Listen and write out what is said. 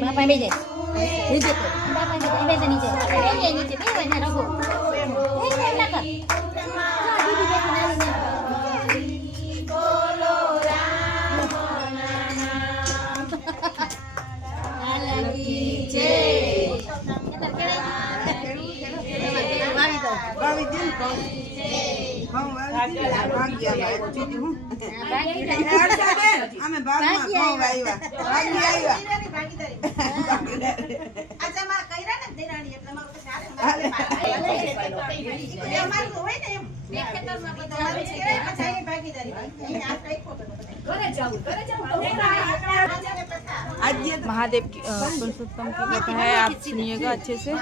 બાપા બે જાય નીચે તો બાપા બે જાય નીચે બે જાય રઘુ એમ ના કર महादेव की पुरुषोत्तम की कथा है, आप सुनिएगा अच्छे से।